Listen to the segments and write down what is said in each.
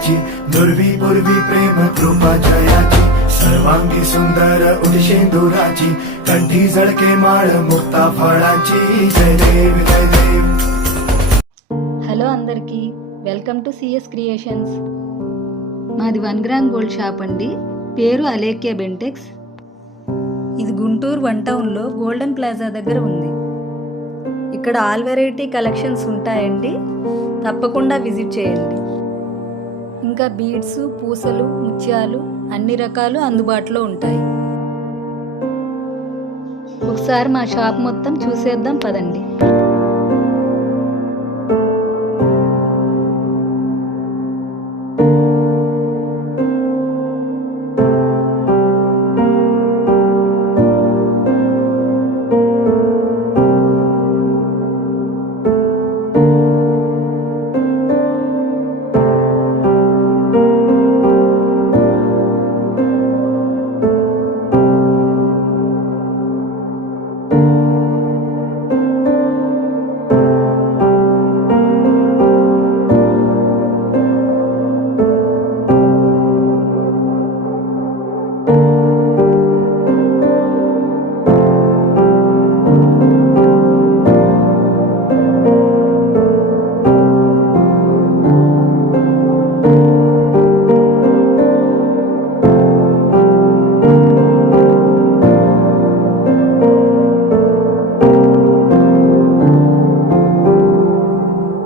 जयाची, दुर्वी पूर्वी प्रेम कृपा जयाची, सर्वांगी सुंदर उदिशेंदुराची, कंठी झळके माळ मुक्ता फळाची. जय देव जय देव. హలో అందరికీ, వెల్కమ్ టు సిఎస్ క్రియేషన్స్. మాది 1 గ్రామ్ గోల్డ్ షాప్ అండి. పేరు అలేఖ్య బెంటెక్స్. ఇది గుంటూరు 1 టౌన్లో గోల్డెన్ ప్లాజా దగ్గర ఉంది. ఇక్కడ ఆల్ వెరైటీ కలెక్షన్స్ ఉంటాయండి, తప్పకుండా విజిట్ చేయండి. ఇంకా బీడ్స్, పూసలు, ముత్యాలు అన్ని రకాలు అందుబాటులో ఉంటాయి. ఒకసారి మా షాప్ మొత్తం చూసేద్దాం పదండి.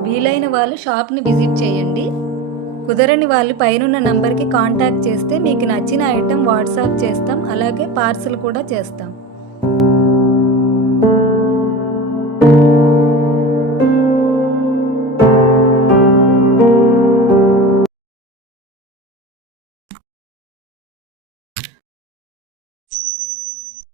వీలైన వాళ్ళు షాప్ని విజిట్ చేయండి. కుదరని వాళ్ళు పైనున్న నంబర్కి కాంటాక్ట్ చేస్తే మీకు నచ్చిన ఐటెం వాట్సాప్ చేస్తాం, అలాగే పార్సల్ కూడా చేస్తాం.